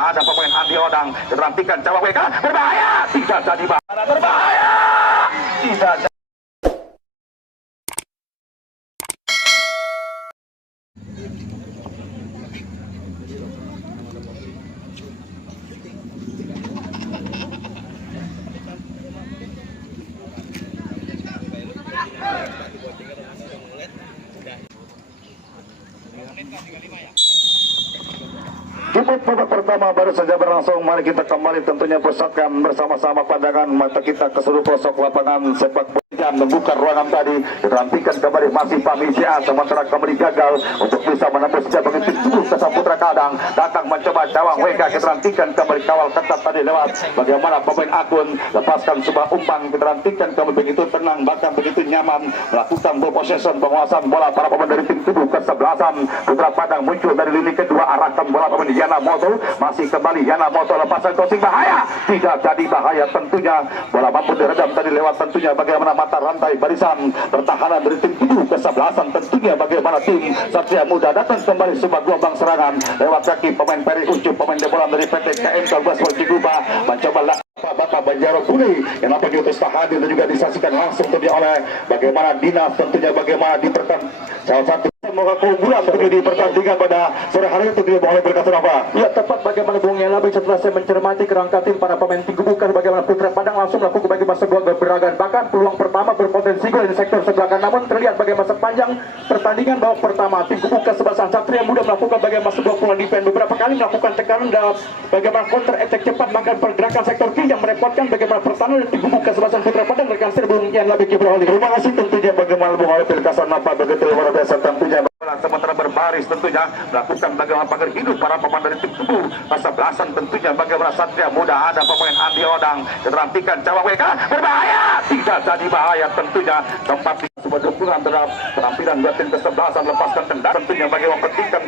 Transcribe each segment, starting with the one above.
muda, ada pemain Andi Odang, keterampilan Cawang WK, berbahaya, tidak jadi bahaya, berbahaya, tidak jadi. Jemput babak pertama baru saja berlangsung. Mari kita kembali tentunya pusatkan bersama-sama pandangan mata kita ke seluruh pelosok lapangan sepak bola. Membuka ruangan tadi dirampingkan kembali masih Pamisia, sementara kembali gagal untuk bisa menembus cabang tubuh ke Saputra Kadang. Datang mencoba Cawang WK, dirampingkan kembali kawal ketat tadi lewat bagaimana pemain Akun lepaskan sebuah umpan, dirampingkan kembali begitu tenang bahkan begitu nyaman melakukan ball possession, penguasaan bola para pemain dari tim tubuh kesebelasan Putra Padang muncul dari lini kedua, arahkan bola pemain Yana Moto, masih kembali Yana Moto lepasan crossing bahaya, tidak jadi bahaya tentunya, bola mampu diredam tadi lewat tentunya bagaimana mata rantai barisan pertahanan dari tim tubuh kesebelasan tentunya bagaimana tim Satria Muda datang kembali sebuah gelombang serangan lewat kaki pemain Peri Ucup, pemain debolan dari PT KM Kalbas Ciguba mencoba Bapak Banjaro Kuli yang apa diutus hadir dan juga disaksikan langsung tentunya oleh bagaimana dinas tentunya bagaimana diperkan salah satu semoga keunggulan tentunya di pertandingan pada sore hari itu dia boleh berkata apa? Ya tepat bagaimana Bung Yelabi setelah saya mencermati kerangka tim para pemain tim bukan bagaimana Putra Padang langsung melakukan bagaimana sebuah gebrakan, bahkan peluang pertama berpotensi gol di sektor sebelah kanan, namun terlihat bagaimana sepanjang pertandingan babak pertama tim bukan sebesar Satria Muda melakukan bagaimana sebuah pulang defense beberapa kali melakukan tekanan dan bagaimana counter attack cepat bahkan pergerakan sektor kiri yang merepotkan bagaimana pertahanan tim bukan sebesar Putra Padang rekan saya Bung Yelabi Kibraholi. Terima kasih tentunya bagaimana Bung Oli Pilkasan apa begitu luar biasa tentunya. Sementara berbaris tentunya melakukan bagaimana pagar hidup para pemain dari tim tubuh kesebelasan tentunya bagaimana Satria Muda, ada pemain Andi Odang, keterampilan Cawang WK, berbahaya, tidak jadi bahaya tentunya, tempat sebuah dukungan terhadap penampilan buat tim kesebelasan, lepaskan tendangan tentunya bagaimana pentingkan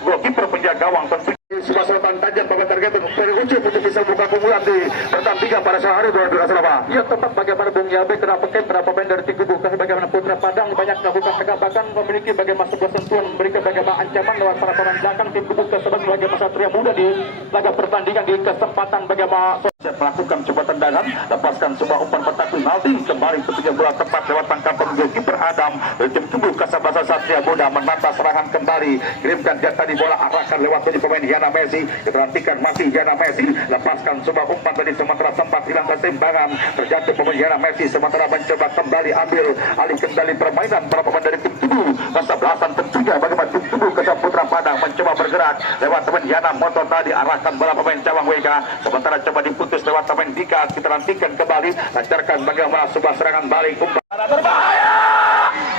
goalkeeper penjaga gawang tentunya sebuah serangan tajam pada target Peri Ucup untuk bisa buka keunggulan di pertandingan pada sore hari 2023. Ya tepat bagaimana Bung Yalbe kenapa pemain dari tim tubuh bagaimana Putra Padang banyak melakukan tegak bahkan memiliki bagaimana sebuah sentuhan memberikan bagaimana ancaman lewat para pemain belakang tim tubuh sebagai bagaimana Satria Muda di laga pertandingan di kesempatan bagaimana melakukan coba tendangan, lepaskan sebuah umpan petak penalti kembali tentunya bola tepat lewat tangkapan goalkeeper Adam dari tim tubuh kesebelasan Satria Muda menata serangan kembali, kirimkan dia tadi bola arahkan lewat dari pemain Yana Messi, diperhatikan masih Yana Messi, lepaskan sebuah umpan tadi sementara sempat hilang keseimbangan, terjatuh pemain Yana Messi sementara mencoba kembali ambil alih kendali permainan para pemain dari tim tubuh kesebelasan tentunya bagaimana tim tubuh kesebelasan Putra Padang mencoba bergerak lewat pemain Yana Moto tadi arahkan bola pemain Cawang WK, sementara coba diputus lewat pemain Dika, kita nantikan kembali lancarkan bagaimana sebuah serangan balik umpan berbahaya,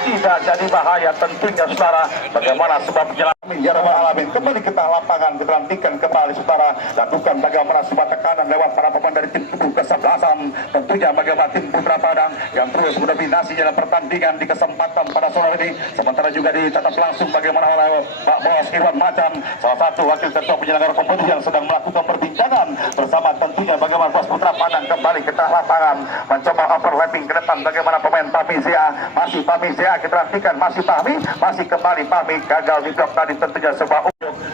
tidak jadi bahaya tentunya saudara bagaimana sebab penyelamatan Jarabal Alamin kembali kita lapangan kita nantikan kembali saudara lakukan bagaimana sebuah tekanan lewat para pemain dari tim tubuh kesebelasan tentunya bagaimana tim Putra Padang yang terus mendominasi dalam pertandingan di kesempatan pada sore ini, sementara juga dicatat langsung bagaimana oleh Pak Bos Irwan Macan salah satu wakil ketua penyelenggara kompetisi yang sedang melakukan perbincangan bersama tentunya bagaimana Bos Putra Padang kembali kita lapangan mencoba overlapping ke depan bagaimana pemain Pamisia, masih Pamisia kita nantikan masih masih kembali Pami gagal di blok tadi tentunya sebuah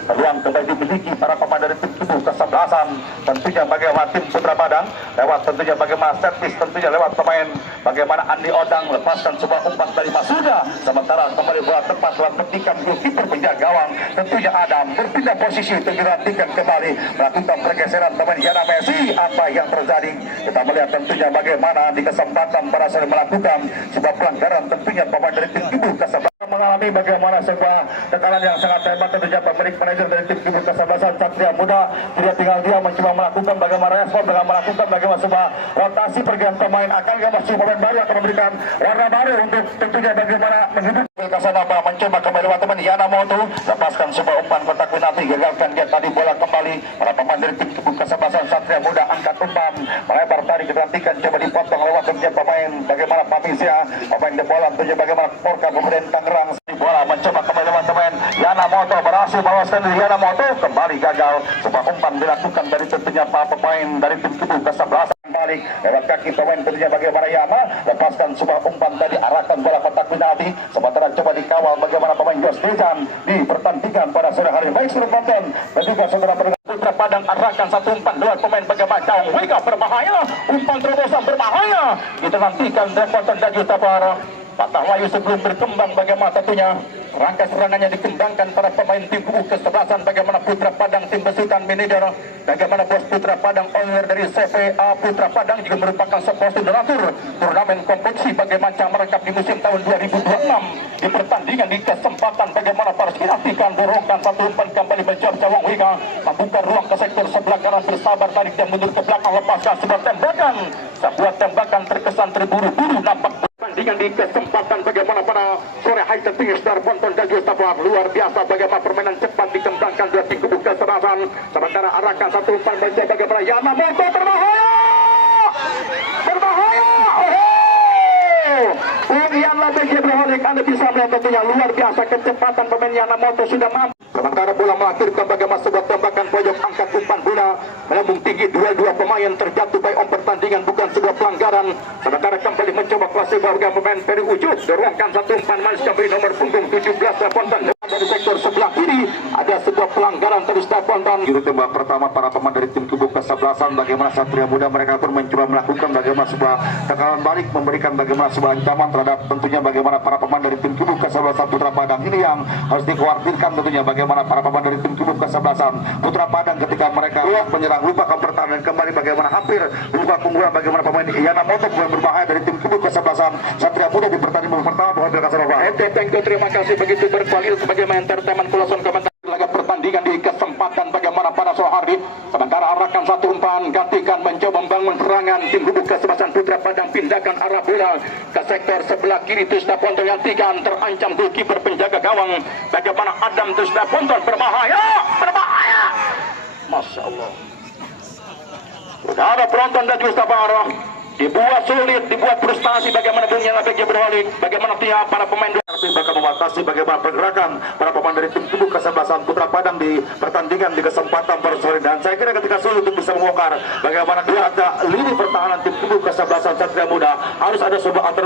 peluang kembali dimiliki para pemain dari tim tubuh kesebelasan tentunya bagaimana tim Putra Padang lewat tentunya bagaimana servis tentunya lewat pemain bagaimana Andi Odang lepaskan sebuah umpan dari Masuda, sementara kembali bola tepat lewat petikan goalkeeper penjaga gawang tentunya Adam berpindah posisi untuk dirantikan kembali melakukan pergeseran pemain Yana Messi. Apa yang terjadi kita melihat tentunya bagaimana di kesempatan para sore melakukan sebuah pelanggaran tentunya pemain dari tim tubuh kesebelasan mengalami bagaimana sebuah tekanan yang sangat hebat tentunya pemilik manajer dari tim tubuh kesebelasan Satria Muda tidak tinggal dia mencoba melakukan bagaimana respon dengan melakukan bagaimana sebuah rotasi pergantian pemain akan masuk pemain baru akan memberikan warna baru untuk tentunya bagaimana menghidup Kasanaba mencoba kembali lewat teman Yana Moto lepaskan sebuah umpan kotak penalti gagalkan dia tadi bola kembali para pemain dari tim tubuh kesebelasan Satria Muda angkat umpan melebar tadi diperhatikan coba dipotong lewat tentunya pemain bagaimana Pamisia pemain bola tentunya bagaimana Porka kemudian Tangerang bola mencoba kembali lewat teman Yana Moto berhasil bawaskan dari Yana Moto kembali gagal sebuah umpan dilakukan dari tentunya para pemain dari tim tubuh kesebelasan kembali lewat kaki pemain tentunya bagaimana Yama lepaskan sebuah umpan tadi arahkan bola kotak penalti sementara coba dikawal bagaimana pemain Jos Dejan di pertandingan pada sore hari. Baik seluruh penonton dan juga saudara pendengar Putra Padang arahkan satu umpan dua pemain bagaimana Caung Wika berbahaya, umpan terobosan berbahaya. Kita nantikan Devotan dan Juta Para. Patah layu sebelum berkembang bagaimana tentunya rangka serangannya dikembangkan para pemain tim kubu kesebelasan bagaimana Putra Padang tim besutan manajer, bagaimana bos Putra Padang owner dari CPA Putra Padang juga merupakan sebuah donatur turnamen kompetisi bagaimana mereka di musim tahun 2026 di pertandingan di kesempatan bagaimana para nantikan dorongkan satu umpan kembali menjawab Cawang Wika membuka ruang ke sektor sebelah kanan bersabar tarik dan mundur ke belakang lepaskan sebuah tembakan terkesan terburu-buru nampak pertandingan di kesempatan bagaimana pada sore hari tertinggi Star Ponton dan juga luar biasa bagaimana permainan cepat dikembangkan dua tim kubu kesebelasan sementara arahkan satu umpan menjadi bagaimana Yamamoto berbahaya Unian Labeng Jebrahalik Anda bisa melihat tentunya luar biasa kecepatan pemain Yamamoto sudah mampu sementara bola mengakhirkan bagaimana sebuah tembakan pojok angkat umpan bola melambung tinggi dua pemain terjatuh baik om pertandingan bukan sebuah pelanggaran sementara kembali mencoba klase warga pemain Peri Ujub dorongkan satu umpan manis kembali nomor punggung 17 Ponton dari sektor sebelah kiri ada sebuah pelanggaran terus Ponton Juru tembak pertama para pemain dari tim kubu kesebelasan bagaimana Satria Muda mereka pun mencoba melakukan bagaimana sebuah tekanan balik memberikan bagaimana sebuah ancaman terhadap tentunya bagaimana para pemain dari tim kubu kesebelasan Putra Padang ini yang harus dikhawatirkan tentunya bagaimana para pemain dari tim kubu kesebelasan Putra Padang ketika mereka menyerang lupakan pertahanan kembali bagaimana hampir lupa keunggulan bagaimana pemain Yamamoto berbahaya dari tim kubu kesebelasan Satria Muda di pertandingan pertama Bohol Kasarova. Terima kasih begitu berkualitas bagaimana entertainment kulasan komentar laga pertandingan di kesempatan bagaimana pada sore hari sementara arahkan satu umpan gantikan mencoba membangun serangan tim kubu kesebelasan Putra Padang pindahkan arah bola ke sektor sebelah kiri Tusda Ponton yang tiga terancam goalkeeper penjaga gawang bagaimana Adam Tusda Ponton berbahaya Masya Allah saudara penonton dan juga para dibuat sulit, dibuat frustasi bagaimana dunia labengnya berbalik, bagaimana tiap para pemain bakal membatasi bagaimana pergerakan para pemain dari tim kubu kesebelasan Putra Padang di pertandingan di kesempatan bersore dan saya kira ketika sulit untuk bisa membongkar bagaimana dia ada lini pertahanan tim kubu kesebelasan Satria Muda harus ada sebuah alternatif